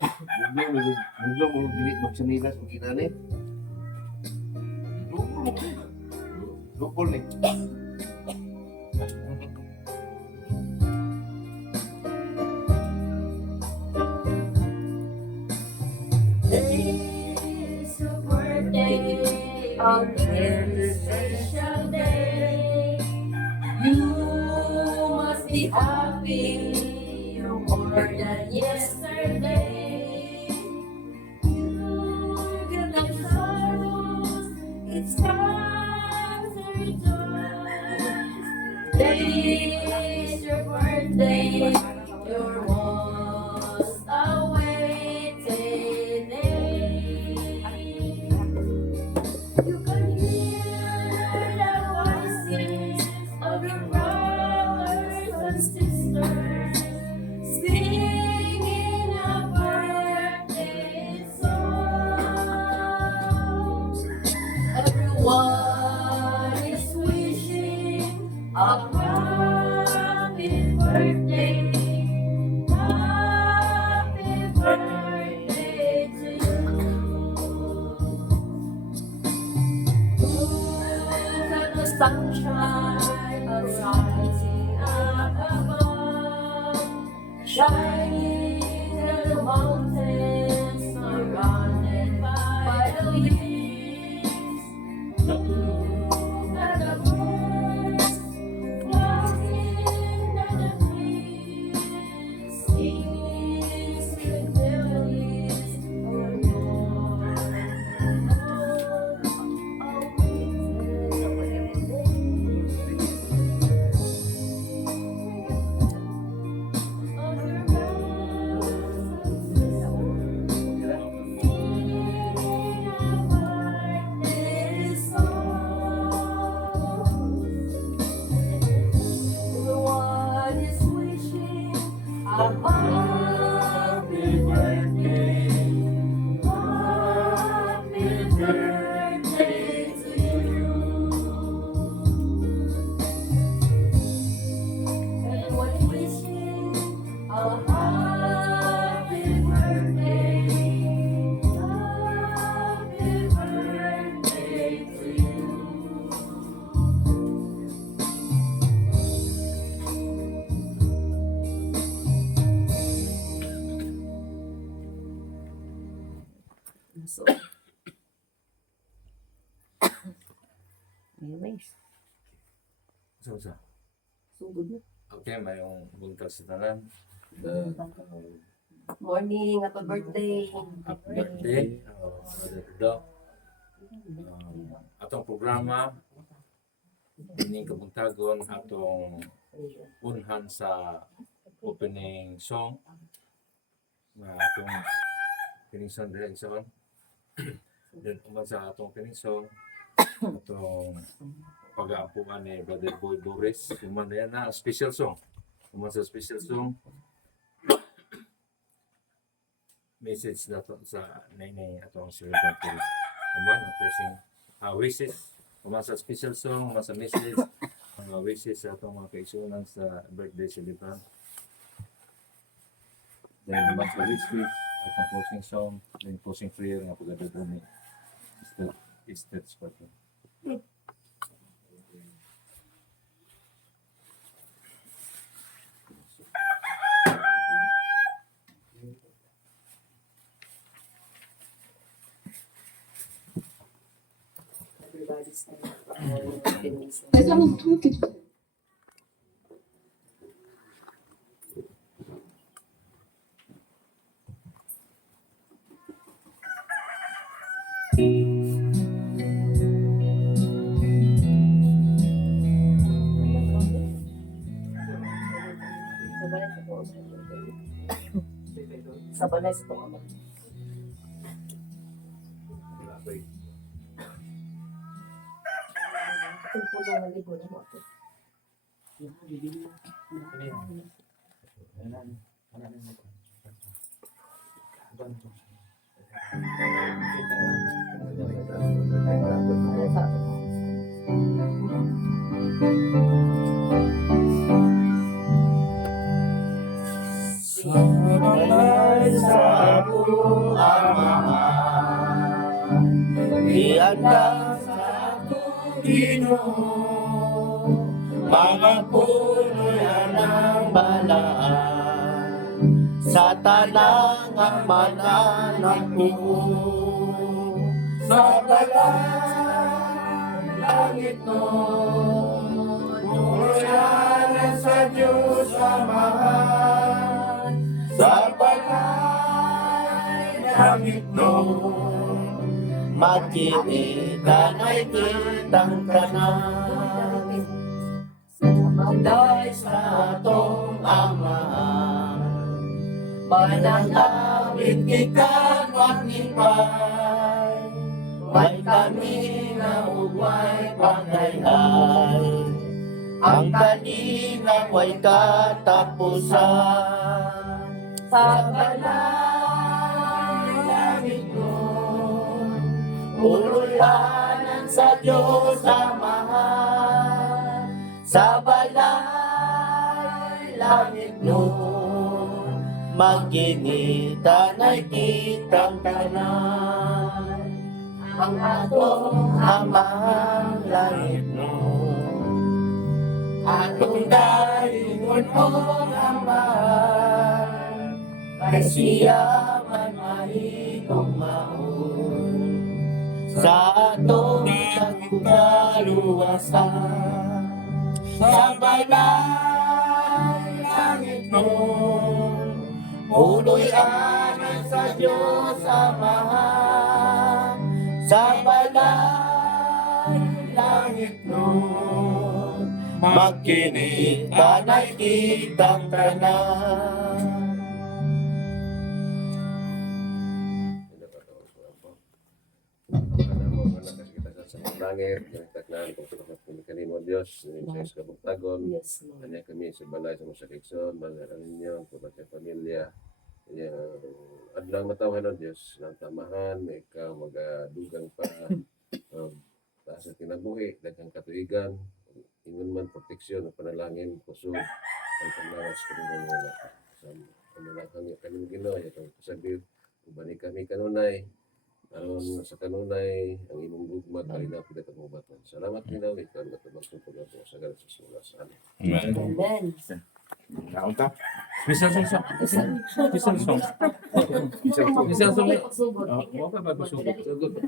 Buglang mo dili magsanilas mo ginani. Lupol ni. It's your birthday, a very special day. You must be happy, you're more than yesterday. You get the sorrows, it's time to rejoice. Today is your birthday, your most awaited day. You can hear the voices of your brothers and sisters singing a birthday song. Everyone is wishing a happy birthday. Happy birthday to you. Look at the sunshine rising up above, shining through the mountains surrounded by the leaves. Look at the birds flying in the breeze, singing sweet melodies for your Everyone is wishing a happy birthday. Happy birthday to you. Everyone is wishing a happy birthday. Happy birthday to you. So, anyways, So. sugod na. Okay, mayong buntag sa tanan. Morning, happy birthday. Happy birthday. Brother atong programa ining kabuntagon atong unhan sa opening song na atong opening song diri sa then uman sa atong opening song atong pag-aapuan ni Brother Boy Boris uman na yan na special song uman sa special song message na to sa nini atong celebrity uman ang posing wishes uman sa special song uman sa message ang wishes sa atong mga kaisunan sa birthday celebrant then uman sa wishes atong closing song then closing prayer nga pagdadto ni Easter Spot. Everybody stand up for Denise. Sabanay sa tuwa mo. Ito po lang ang libo na mo. Sa Handa sa akong Ginoo, mga punoy ng balaan, sa tanang amanan ko, sa balang langit no, punoyan sa Diyos Amahan, sa balang langit no, makikita na'y kitang tanan, Day sa atong Amahan, manalangin kita magnipay, may kami na uway pangayhay, ang kalinga way katapusan, sa balay langit mo, uluyanan sa Diyos Amahan, sa balay langit mo, magkinita na'y kitang tanan, ang atong Amang langit mo, atong dalingon o Amahan, kay siya man mahigong maun, sa atong kaluwasan, sa balay langit mo, uluyanan sa Diyos Amahan, sa balay langit mo, magkinita na'y kitang tanan. Langit, nagtaknan kung salamat kami kanimo Diyos, sa is kabugtagon, Yes, Lord. kanya kami sa balay sa masakikson, bagal ninyo, kubat sa pamilya, kanya adlang matawhan ng Diyos, ng tamahan, ikaw magadugang pa, taas ang kinabuhi, daghang katuigan, ingon man proteksyon, panalangin, kusog, ang panglawas kanino nga, sa kami kanino Ginoo, itong kasabit, ubani kami kanunay, aron sa kanunay ang imong gugma kalina pila ka mubatan. Salamat nila ikaw nga tabang tungkol nato sa galit sa sulas. Amen. Amen. Naon ta? Special song. Special song. Special song. Wa pa ba sugod? Sugod.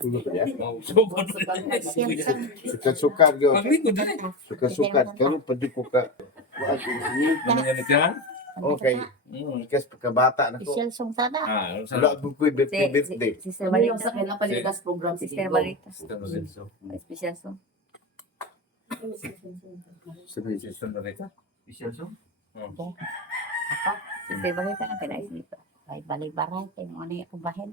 Tulog ya. Sugod. Sukat-sukat gyud. Paglikod dali. Sukat-sukat karon padi ko ka. Wa Ano yan ka? Okay, ikas pagkabata na ko. Special song sana. Ah, Wala po ko'y birthday. Sister Ano yung sa Marita. kailang palitas program? Sister Marita. Special song. Special song. Sister Marita. Special song. Ako. Sister Marita ang pinais dito. Ay, balay-baray. Kaya mo na yung bahin.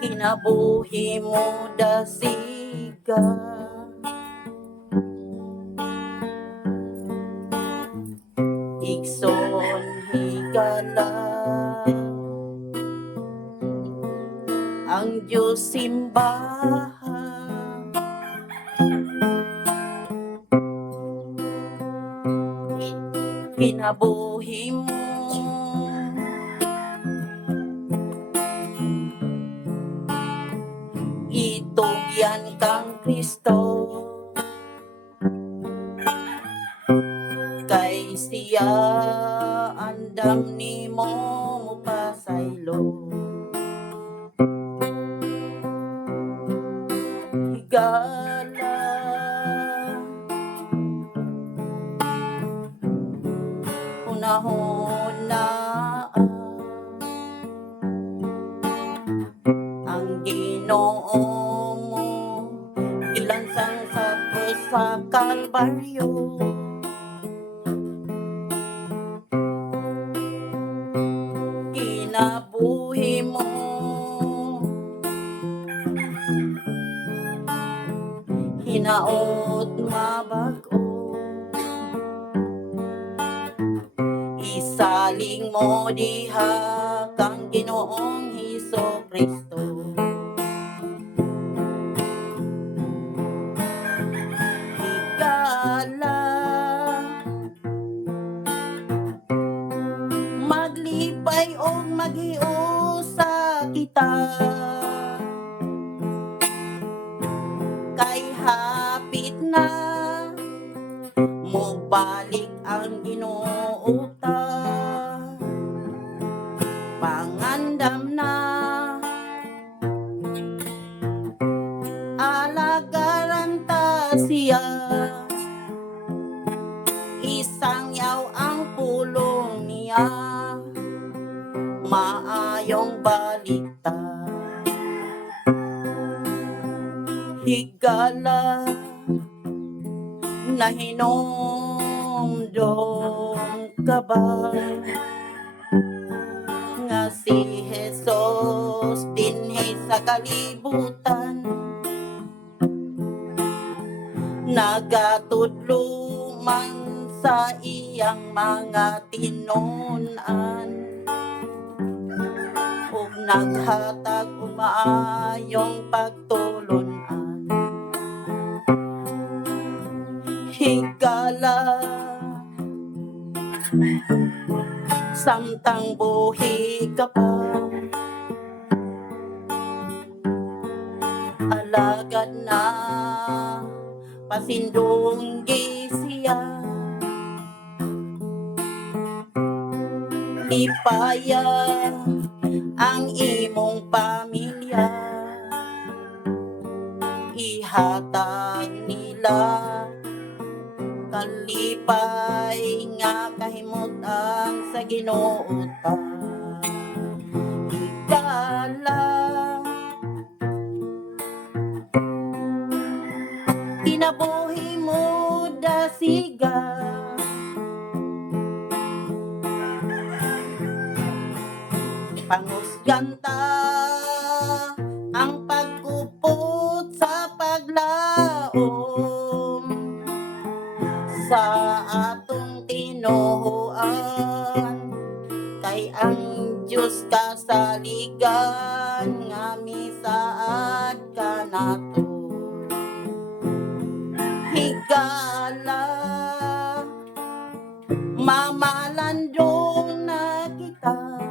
Kinabuhi mo dasiga, igsoon higala, ang Diyos simbahan, kinabuhi mo itugyan kang Kristo, kay siya andam ni mo mupasaylo, higala hunahuna ang Ginoong Kalbaryo. Kinabuhi mo hinaot mabag-o, isaling mo diha kang Ginoong Hesukristo. Higala maglipay o maghiusa kita, kay hapit na mo balik ang Ginoo ta. Pangandam na alagaran ta siya, isang yaw ang pulong niya, maayong balita. Higala na hinomdom ka ba nga si Jesus dinhi sa kalibutan, nagatudlo man sa iyang mga tinunan, ug naghatag og maayong pagtulunan. Higala samtang buhi ka pa, alagad na pasindunggi siya, ipaya ang imong pamilya, ihatag nila kalipay nga kahimutang sa Ginoo ta. Higala kinabuhi mo dasiga, pangusgan ta ang pagkupot sa paglaom sa atong tinuoan, kay ang Diyos kasaligan nga misaad ka nato. Higala mamalandong na kita,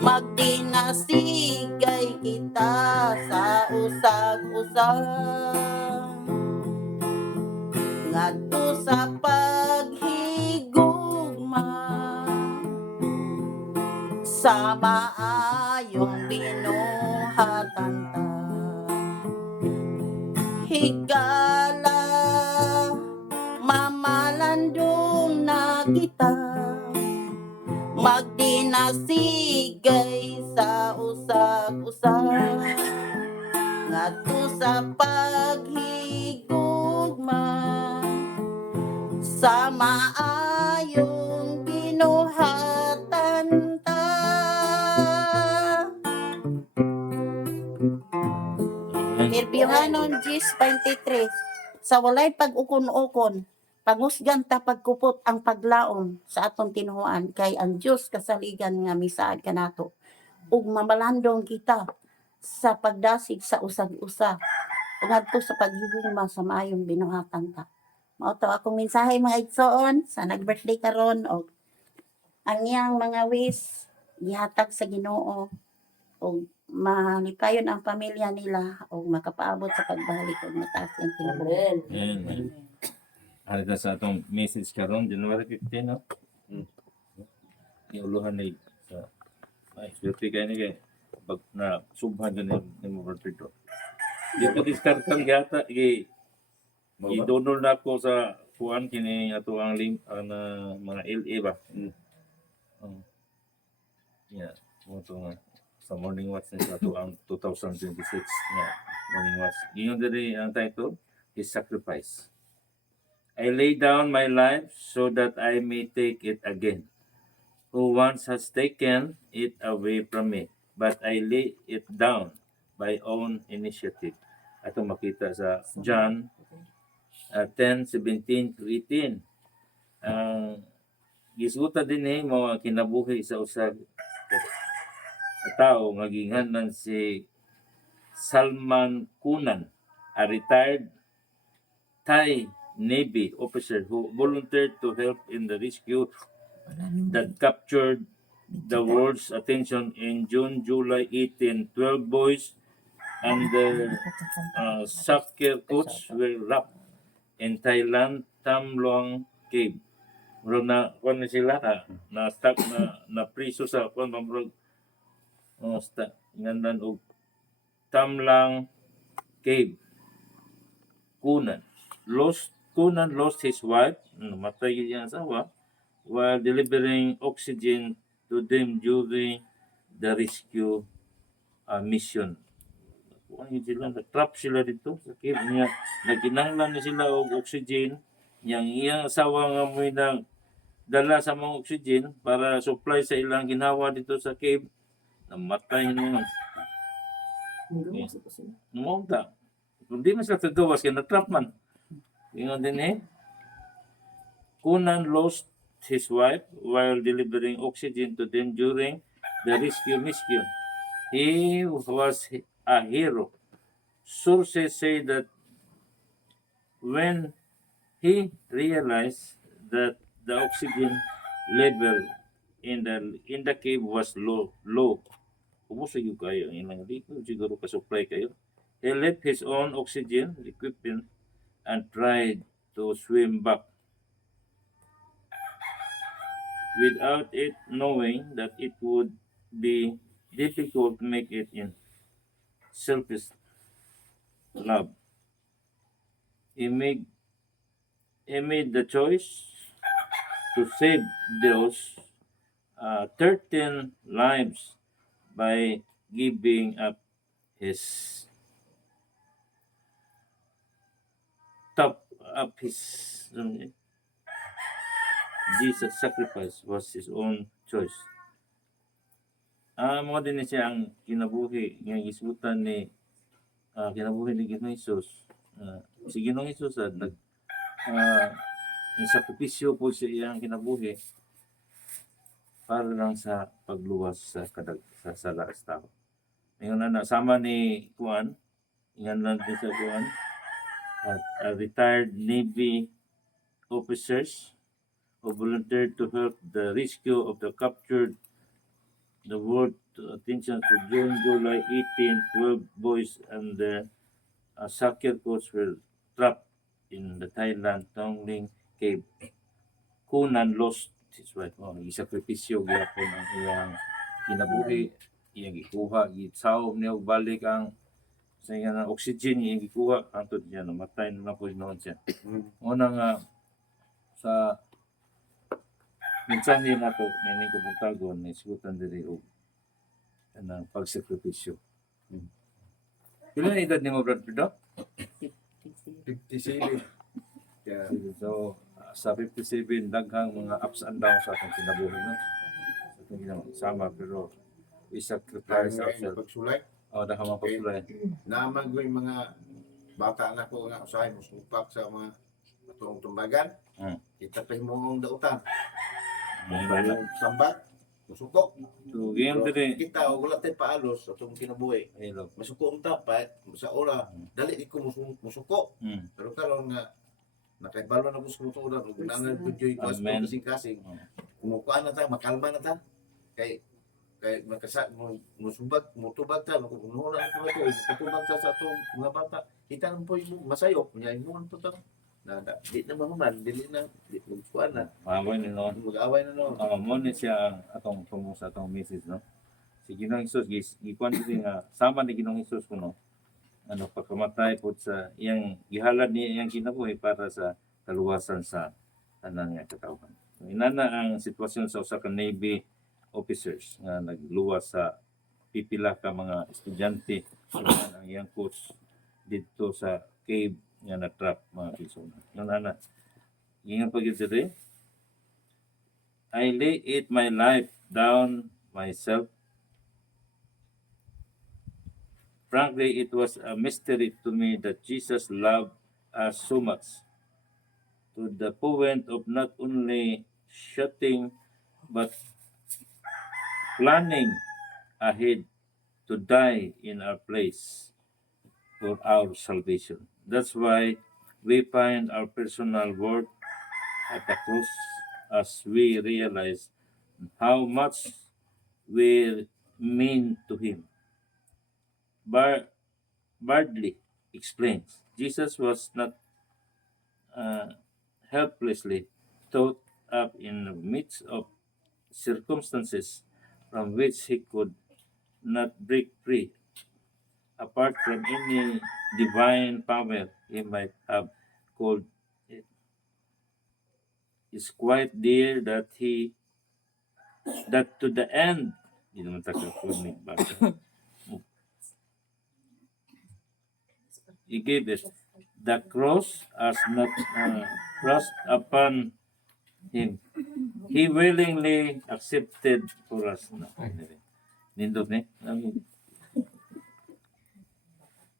magdinasigay kita sa usag-usag, ngadto sa paghigugma sa maayong binuhatan ta. Higala mamalandong na kita, magdinasigay sa usag-usag, ngadto sa paghigugma sa maayong binuhatan ta. Herbiohanon 10:23. Sa walay pag-ukon-ukon, pangusgan ta pagkupot ang paglaom sa atong tinuoan, kay ang Dios kasaligan nga misaad kanato, ug mamalandong kita sa pagdasig sa usag-usa, ug ngadto sa paghigugma sa maayong binuhatan ta. Mao to akong mensahe mga igsoon sa nag-birthday karon, og ang iyang mga wish gihatag sa Ginoo, og malipayon ang pamilya nila, og makapaabot sa pagbalik og mataas ang kinabuhi. Amen. Amen. Alita sa atong message karon January 15, no? Iuluhan ni sa ay swerte kay ni kay pag na subhan ganun ni mo birthday to. Di ko diskartan gata i-donor na ako sa kuan kini ato ang mga LA ba. Yeah, mo to nga sa morning watch na sa ato ang 2026 nga morning watch. Ingon diri ang title his sacrifice. I lay down my life so that I may take it again. Who once has taken it away from me, but I lay it down by own initiative. Ato makita sa John 10:17 to 18. Ang gisuta din mo ang kinabuhi sa usag ka tao nga ginghanglan si Salman Kunan, a retired Thai Navy officer who volunteered to help in the rescue that captured the world's attention in June, July 18. 12 boys and the soccer coach were wrapped in Thailand Tam Luang Cave. Murag na sila na stuck na priso sa murag ngandan og Tam Luang Cave. Kunan lost his wife, namatay yung asawa, while delivering oxygen to them during the rescue mission. Ano yun sila? Na-trap sila dito sa cave niya. Naginanglan na sila og oxygen. Yang iyang asawa nga mo nang dala sa mga oxygen para supply sa ilang ginawa dito sa cave. Namatay naman. Numunta. Kung di man sila kagawas, kaya na-trap man. Ingon din Kunan lost his wife while delivering oxygen to them during the rescue mission. He was a hero. Sources say that when he realized that the oxygen level in the cave was low. Kumusta yung kayo? Hindi ko siguro ka-supply kayo. He left his own oxygen equipment and tried to swim back. Without it knowing that it would be difficult to make it in selfish love. He made the choice to save those 13 lives by giving up his Jesus sacrifice was his own choice. Mo din siya ang kinabuhi nga gisutan ni kinabuhi ni Ginoong Hesus. Si Ginoong Hesus ni sakripisyo po siya iyang kinabuhi para lang sa pagluwas sa sala sa tao. Ngayon na sama ni Kuan, ingan lang din sa Kuan, at retired Navy officers who volunteered to help the rescue of the captured the world attention to June, July 18, 12 boys and the soccer coach were trapped in the Thailand Tongling Cave. Kunan lost his wife. Isakripisyo gyapon ang iyang kinabuhi, iyang gikuha, gitsaw niya og balik ang sa iyang oxygen iyang gikuha antod niya namatay na po noon siya. Una nga sa minsan niya nato nini kabuntagon ni sigutan diri og kanang pagsakripisyo. Pila na edad nimo Brad Pido? 57. Yeah. So sa 57 daghang mga ups and downs sa atong kinabuhi no. Sa atong ginasama pero we sacrifice ourselves. Pagsulay. Daghang mga pagsulay. Naman ko yung mga bata na ko nga usahay mo supak sa mga atong tumbagan. Kita pa yung dautan. Yung sambat, musuko. So game diri. Kita wala tay paalos atong kinabuhi. Hello. Masuko unta pa sa ora. Dali di ko musuko. Pero karon nga nakaibalo na ko sa kultura, kung nanay ko dyo'y Amen. kasing-kasing, kumukuha na ta, makalma na ta, kay musubag, mutubag ta, makukunuha na ito ito, matubag ta sa itong mga bata, kita naman po yung masayok, niya yung mga ito di na mahuman, di magkuha na, Mamoy ni no. mag-away na no. Mo ni siya atong tungo sa atong message no. Si Ginoong Hesus gikuan diri nga sama ni Ginoong Hesus kuno. Pagkamatay po sa iyang gihalad niya iyang kinabuhi para sa kaluwasan sa tanang nga katawhan. So, inana ang sitwasyon sa usa ka Navy officers nga nagluwas sa pipila ka mga estudyante ang iyang coach dito sa cave nga na-trap mga kisuna. Yun ana. Ingon pa gyud diri. I lay it my life down myself. Frankly, it was a mystery to me that Jesus loved us so much, to the point of not only shooting but planning ahead to die in our place for our salvation. That's why we find our personal worth at the cross as we realize how much we mean to Him. Bardley explains Jesus was not helplessly caught up in the midst of circumstances from which he could not break free. Apart from any divine power he might have called it, is quite dear that to the end, hindi naman taga-kunig ba? He gave it. The cross as not thrust upon him. He willingly accepted for us. Nindot ni.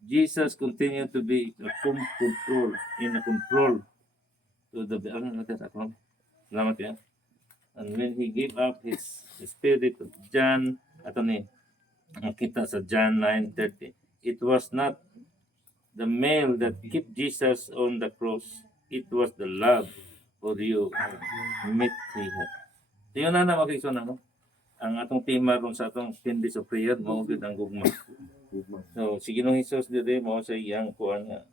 Jesus continued to be in control to the salamat ya. And when he gave up his spirit of John, ato ni makita sa John 9:30, it was not the mail that kept Jesus on the cross. It was the love for you meet he had. Tingnan na na makikita na, no? Ang atong tema ron sa atong 10 days of prayer, mao gid ang gugma. So, si Ginoong Hesus diri mao sa iyang kuan nga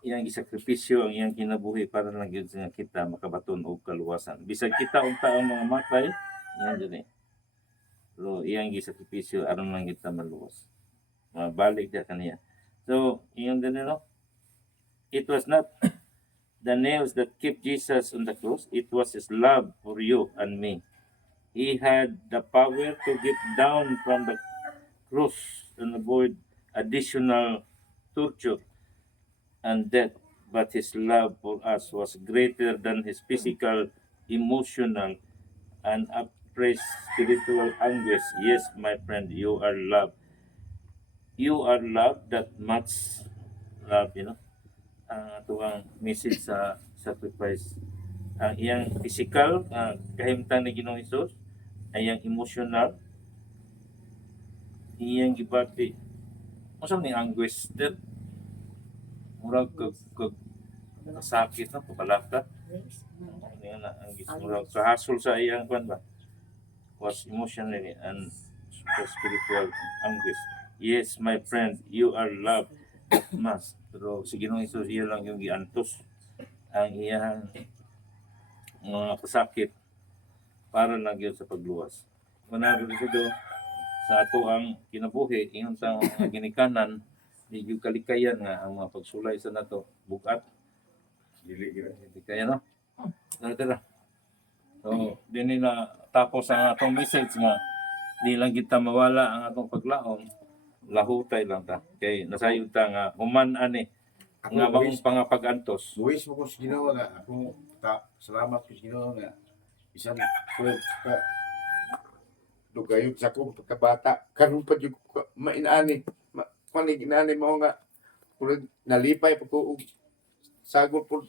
iyang isakripisyo ang iyang kinabuhi para lang gyud nga kita makabaton og kaluwasan. Bisag kita unta ang mga matay, iyan diri. So, iyang isakripisyo aron lang kita maluwas. Mabalik dia kaniya. So, iyon din no. It was not the nails that kept Jesus on the cross. It was His love for you and me. He had the power to get down from the cross and avoid additional torture and death. But His love for us was greater than His physical, emotional, and oppressed spiritual anguish. Yes, my friend, you are loved. You are loved that much love, you know. Ito ang message sa sacrifice. Ang iyang physical, kahimtang ni Ginoong Hesus, ang iyang emotional, iyang gibati. Masam ni anguish din. Murag kasakit na, pabalaka. Yan na, ang murag kahasol sa iyang kwan ba? Was emotionally and spiritual anguish. Yes, my friend, you are loved that much. Pero si Ginoong Hesus, iya lang yung giantos ang iyang mga kasakit para lang yun sa pagluwas. Manaro dito sa ato ang kinabuhi, ingon sa mga ginikanan, di yung kalikayan nga ang mga pagsulay sa nato, bukat. Dili kaya no? Tara. So, din na tapos ang atong message nga, di lang kita mawala ang atong paglaom, lahutay lang ta. Kay nasayod ta nga human ani nga bagong pangapag-antos. Buwis mo ko sa Ginoo nga ako salamat ko sa Ginoo nga isang kulit ka dugayog sa akong pagkabata karon pa jud ko mainani manig inani mo nga kulit nalipay pa ko og sagol po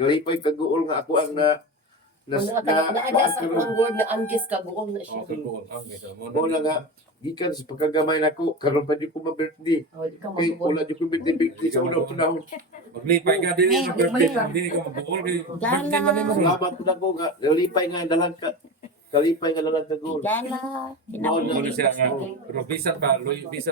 nalipay kaguol nga ako ang na sa ang word na anggis kaguom na siya. mo na nga gikan sa pagkagamay nako karon pa jud ko ma-birthday Oh, di ka kay mabubuo. wala jud ko birthday sa unang panahon. Maglipay ka din sa birthday, hindi ka mabukol. Birthday man mo. Salamat ko na ko nga nalipay nga dalang ka kalipay nga dalang kaguol. Gala. Muna siya nga, pero bisan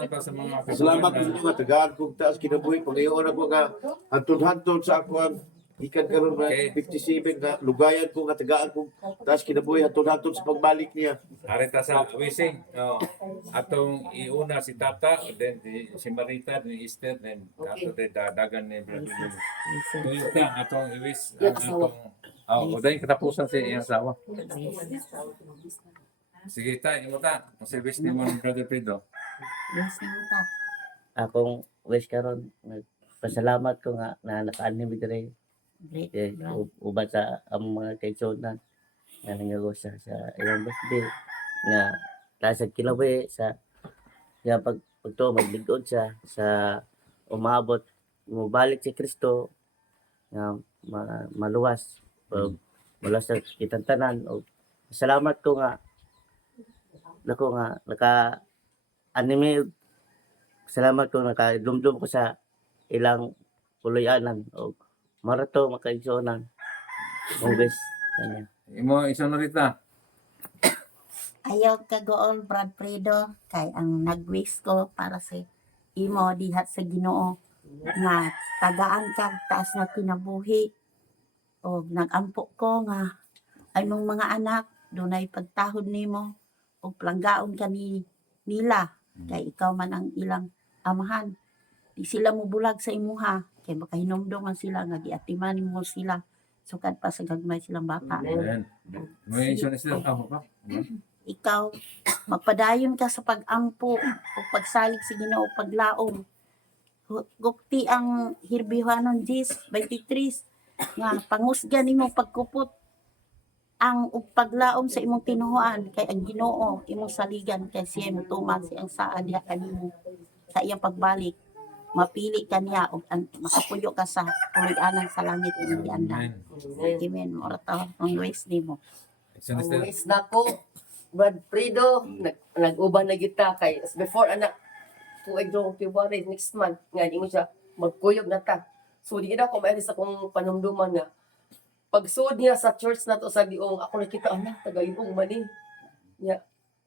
pa sa mga Salamat ko sa nga tagaan kong taas kinabuhi pangayoon ako nga hantod-hantod sa ako ang ikan karon na Okay. 57 nga lugayan ko nga tagaan kong taas kinabuhi hantod-hantod sa pagbalik niya. Arita sa Wising, atong iuna si Tata, then si Marita, ni Esther, then ato din dagan ni Brother. Tuyo ka, atong iwis, Yung asawa. o dahil katapusan si iyang asawa. Sige ta, imo ta, ang service ni mo ni Brother Pedro. Yes, na ta. Akong wish karon pasalamat ko nga na naka-anime dire. Great. Eh, uban sa ang mga kaigsunan nga nangagosa sa iyang birthday nga lasag kilawi sa nga pagto magligod siya sa umabot mubalik si Kristo nga maluwas mula sa kitang tanan o salamat ko nga naka anime salamat ko nakadumdum ko sa ilang puloy-anan o marato makaigsunan always kanya. Imo isang narita. Ayaw ka gool, Brad Fredo, kay ang nag-wish ko para sa imo dihat sa Ginoo nga tagaan ka taas na kinabuhi o nagampo ko nga ay mong mga anak dunay pagtahod nimo o planggaon ka nila kay ikaw man ang ilang amahan. Di sila mo bulag sa imuha kay baka hinumdungan sila nga giatiman mo sila sukad pa sa gagmay silang bata. Amen. May isang sila tama pa. Ikaw magpadayon ka sa pag-ampo o pagsalig sa Ginoo paglaom. Gupti ang hirbihanon 10:23 nga pangusgan nimo pagkupot ang paglaom sa imong tinuoan kay ang Ginoo imong saligan kay siya motuman siyang saa diha kanimo sa iyang pagbalik. Mapili ka niya o makapuyo ka sa puloy-anan sa langit ng giandan. Amen. Amen. Mora ta ang ways nimo. Isang Ang sila. ways nako, Brad Fredo, nag-uban na kita kay as before anak tuig dong February next month nga ingon siya magkuyog na ta. So di na ko maalis sa kong panumduman nga pagsuod niya sa church na to sa Diong ako nakita anak tagayong mani. Ya,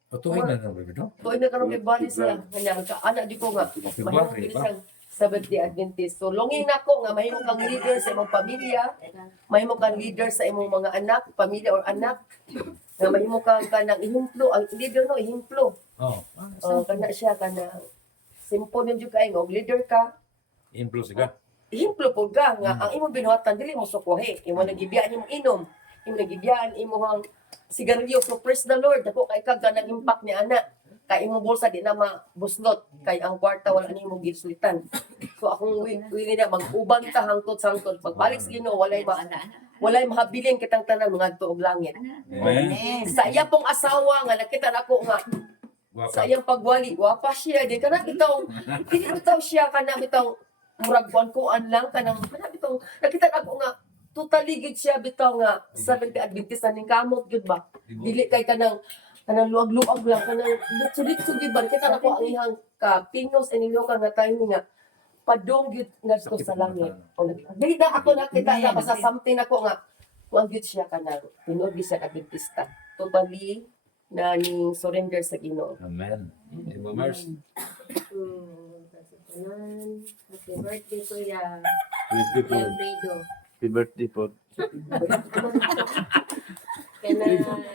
Patuloy na naman ito. tuig na karon February siya kanya ka anak di ko nga mahimo February kini ba? siyang Seventh-day Adventist. So longing nako nga mahimo kang leader sa imong pamilya, mahimo kang leader sa imong mga anak, pamilya or anak. Nga mahimo kang kanang ihimplo, ang leader no ihimplo. Oh. Kana siya kana simple yun jud kay nga og leader ka. Influence ka. Ihimplo po ka nga ang imong binuhatan dili mo sukuhi. Imo nagibiyaan imong inom, imo nagibiyaan imong sigarilyo. So praise the Lord. Dako kay kag kanang impact ni anak. Kay imong bulsa di na mabuslot kay ang kwarta wala nimo gislitan. So akong wili na mag-uban ta hangtod sa hangtod. Pagbalik sa Ginoo walay mahabilin kitang tanan mga og langit. Amen. Sa iya pong asawa nga nakita nako nga sa Wapa. iyang pagwali, wapa siya. Di ka na bitaw, hindi bitaw siya ka na bitaw murag kuan lang ka na bitaw. Nakita nako nga totally gid siya bitaw nga 70 Adventist na ning kamot gud ba. Dili kay kanang luag-luag lang kanang litso-litso gid ba kita nako ang ihang ka pinos and iloka nga timing nga padong gid ngadto sa langit. O dili na ako nakita na basta something nako nga kuan gid siya kanang tinuod gid siya ka Adventista. Totally na ning surrender sa Ginoo. Amen. Imo Mars. Happy birthday Kuya Beautiful. Alfredo. Happy birthday po.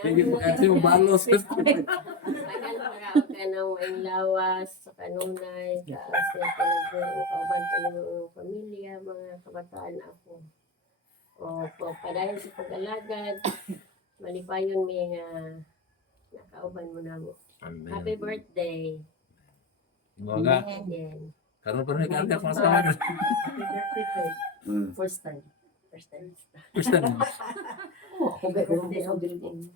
Hindi mo kasi yung balos. Tagal marao ka ng maing lawas sa kanunay, kaas na kauban pa ng mga pamilya, mga kabataan ako. O padayon sa pag-alagad, malipayon may nakauban mo na mo. Amen. Happy birthday. Imo nga. Again. Karon pa rin ka pa sa ano. Happy birthday kay first time. First time. First time. Happy birthday sa building.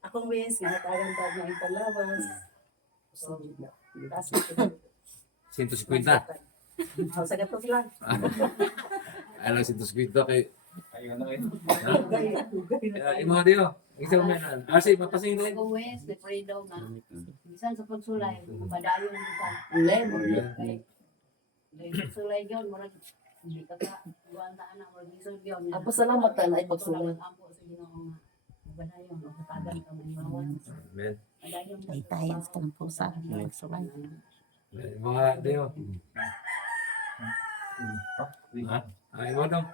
Akong wish nga hatagan ta ng palawas. So, na. Taas na 150. Ang sa gatos lang. Ano 150 kay imo dio. Isang menan. Asi mapasing din. Kung wes, may freedom na. Bisan sa pagsulay, padayon kita. Amen. Dahil pagsulay yun, marag hindi ka ka, buwan ta anak, marag isod yun. Ang pasalamat na ay pagsulay. Ampo sa Ginoo nga. Padayon, o katagan ka may mawan. Amen. Padayon ka. Itayan sa kanang pusa. Sulay. Mga dio. Ha? Ay mo dong.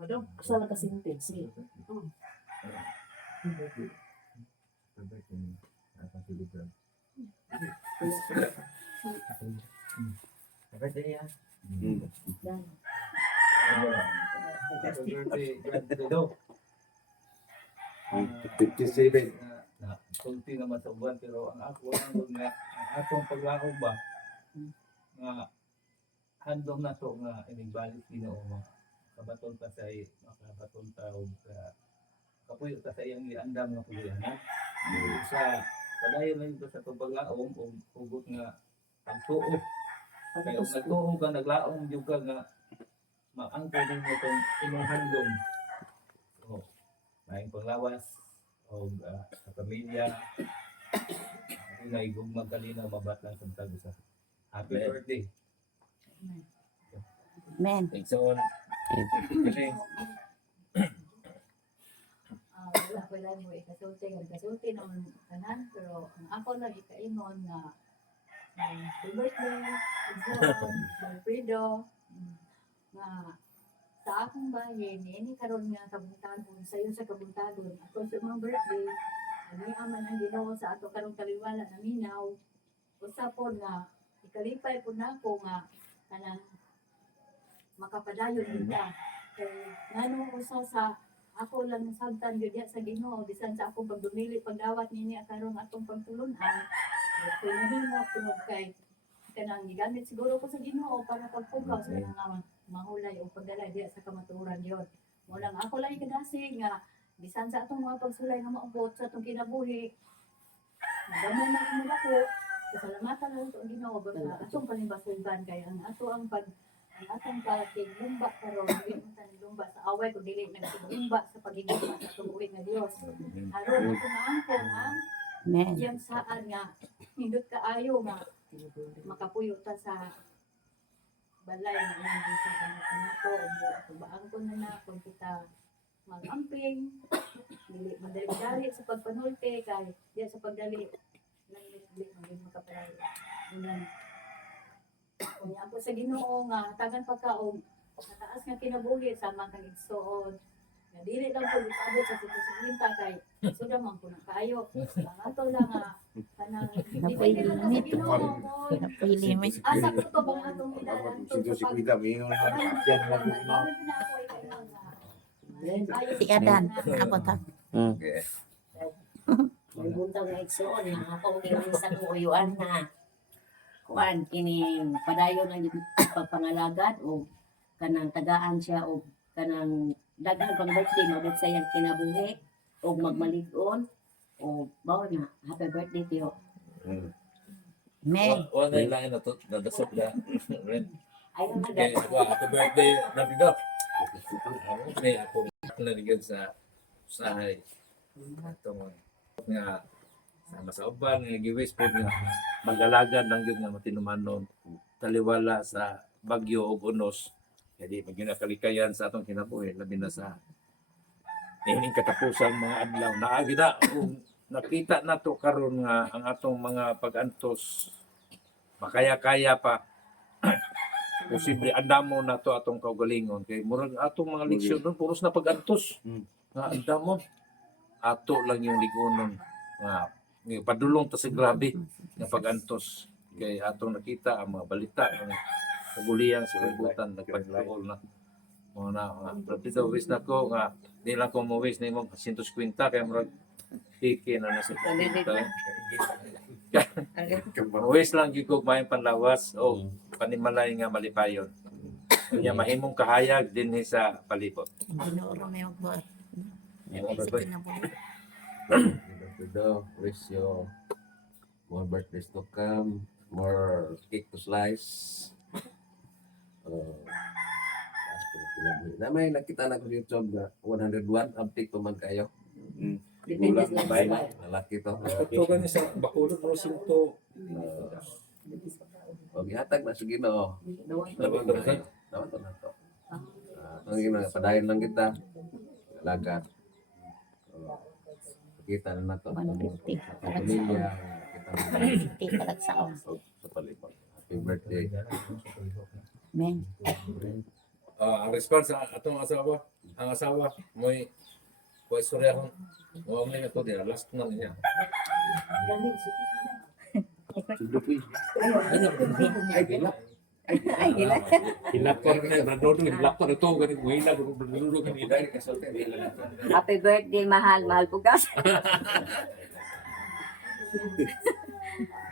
Madam, asa ka sentence? na sulti naman sa uban pero ang ako nga ang atong paglaom ba nga handom na to nga inibalik Ginoo nga kabaton ta sa makabaton ta og kapuyo ta sa iyang giandam nga pulihan sa padayon lang ito sa paglaom og ugot nga pagtuo kaya kung nagtuo ka naglaom jud ka nga maangkon mo tong imong handom so maayong panglawas og sa pamilya ay gugmag kalinaw mabatlang sa tag usa. Happy birthday. Amen. Igsoon. Kini Wala ko lang mo ikasulti naman kanan pero ang ako lang ikaingon nga happy birthday, Alfredo, nga sa akong bahin, ini karon nga kabuntagon, sayo sa kabuntagon, ako sa mga birthday, ani aman ang Ginoo sa ato karong kaliwala na minaw, usapon nga ikalipay po na ako nga kanang makapadayon kita. Kay nganong usa sa ako lang nasabtan gyud sa Ginoo bisan sa akong pagdumili pagdawat nini karong atong pagtulunan. Ko nahimo tungod kay kanang gigamit siguro ko sa Ginoo para pagpugaw sa nga mahulay o pagdala diya sa kamatuoran yon. Mo lang ako lang ikadasi nga bisan sa atong mga pagsulay nga maabot sa atong kinabuhi. Gamay na mo ako. Pasalamatan lang itong Ginoo sa atong panimbasugan kay ang ato ang atong pakiglumba karon dili man tan lumba sa away kun dili nagsiglumba sa pagigumba sa atong buhi nga Dios. Aron ako nga angkon ang Amen. iyang saan nga hindot kaayo nga makapuyo ta sa balay nga ilang sa nato o baangkon na kung kita magamping dili madali sa pagpanulti kay diya sa pagdali dili maging makapalay unan kung ako sa Ginoo nga tagan pagkaog mataas nga kinabuhi sa mga igsoon nga dili lang po ipabot sa siglinta kay suda man po na kayo ang ato lang nga kanang depende lang sa Ginoo mo Napili mo. asa ko to bang atong inalan to Sino si Kuya Dami? Si Adan. Ako ta. May buntang nga igsoon nga akong ginisa kong uyuan na kuan kini padayon ang pagpangalagad o kanang tagaan siya o kanang daghan pang birthday mabot sa iyang kinabuhi o magmalig-on o bawo na happy birthday tiyo. Amen. wala na lang na to nadasok na. Ayaw na Okay, happy birthday Davido. Okay, ako nalagyan sa usahay. Atong nga sama sa uban nga giwis po nga mag-alagad lang yun nga matinumanon taliwala sa bagyo o unos kaya di kalikayan sa atong kinabuhi labi na sa ining katapusan mga adlaw naagi na kung nakita na to karon nga ang atong mga pag-antos makaya-kaya pa posible andamo na to atong kaugalingon kay murag atong mga leksyon nun puros na pag-antos nga andamon ato lang yung ligunon nga padulong ta sa grabe nga pag-antos kay atong nakita ang mga balita ang kagulian sa kalibutan nagpagtuol na mo na nga wish na ko nga di lang ko mo wish na imong 150 kay murag tiki na nasa 50 wish lang gyud ko may panlawas o panimalay nga malipayon kaya mahimong kahayag din sa palibot. Ginoo may magbuhat. Alfredo, wish you more birthdays to come, more cake to slice. Na may nakita na ko sa YouTube na 101 uptake pa man kayo. Depende Gulang sa babae, babae. lalaki to. Ito gani sa bakulod mo sinto O gihatag na sige no. Dapat na to. Ang gina padayon lang kita. Alaga. Kita na nato. 150. Pamilya, kita na 150 kalagsaon. sa palibot. Happy birthday. Amen. ang response sa atong asawa ang asawa mo'y istorya ko mo ang nga to din last na niya Ay, gila. Hilapor na brador ni hilapor ito gani wala brador gani dai Happy birthday mahal, mahal pugas.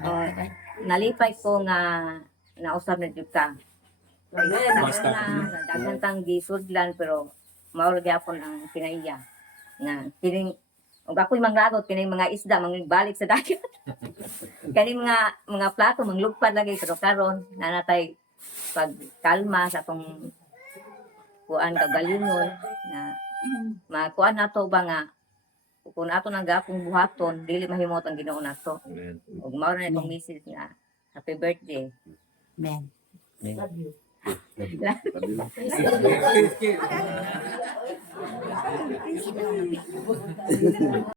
Oh, nalipay ko nga nausab na jud ka. Basta. Daghan tang gisudlan pero mauro gyapon ang kinaiya nga kining ug ako'y manglagot kining mga isda mangbalik sa dagat. Kani mga plato manglugpad lagi pero karon nanatay pagkalma sa atong kuan kagalingon na makuan nato ba nga kung ato nang gapong buhaton dili mahimot ang Ginoo nato. Amen. Ug mao na itong message nga happy birthday. Amen. Okay, okay.